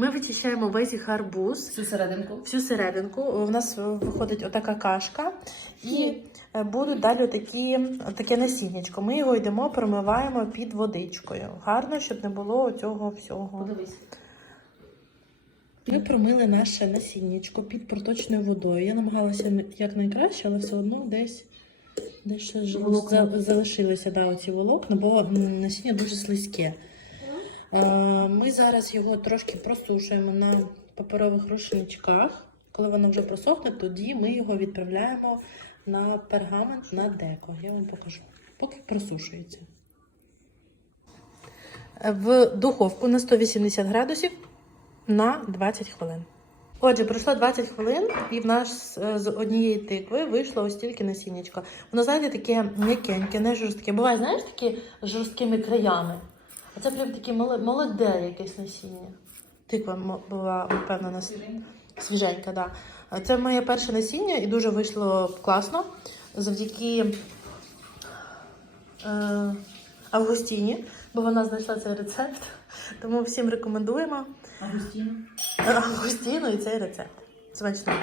Ми вичищаємо весь гарбуз, Всю серединку. всю серединку. У нас виходить отака кашка, і е, будуть далі такі, таке насіннячко. Ми його йдемо, промиваємо під водичкою. Гарно, щоб не було цього всього. Подивись. Ми промили наше насіннячко під проточною водою. Я намагалася якнайкраще, але все одно десь, десь ще залишилися да, оці волокна, бо насіння дуже слизьке. Е, Ми зараз його трошки просушуємо на паперових рушничках. Коли воно вже просохне, тоді ми його відправляємо на пергамент на деко. Я вам покажу. Поки просушується. В духовку на 180 градусів на 20 хвилин. Отже, пройшло 20 хвилин, і в нас е, з однієї тикви вийшло ось тільки насіннячко. Воно, знаєте, таке м'якеньке, не жорстке. Буває, знаєш, такі з жорсткими краями. А це прям таке молоде, якесь насіння. Тиква була, напевно, нас... свіженька, да. Це моє перше насіння і дуже вийшло класно. Завдяки е, Августіні, бо вона знайшла цей рецепт. Тому всім рекомендуємо Агустіна. Августіну і цей рецепт. Смачного.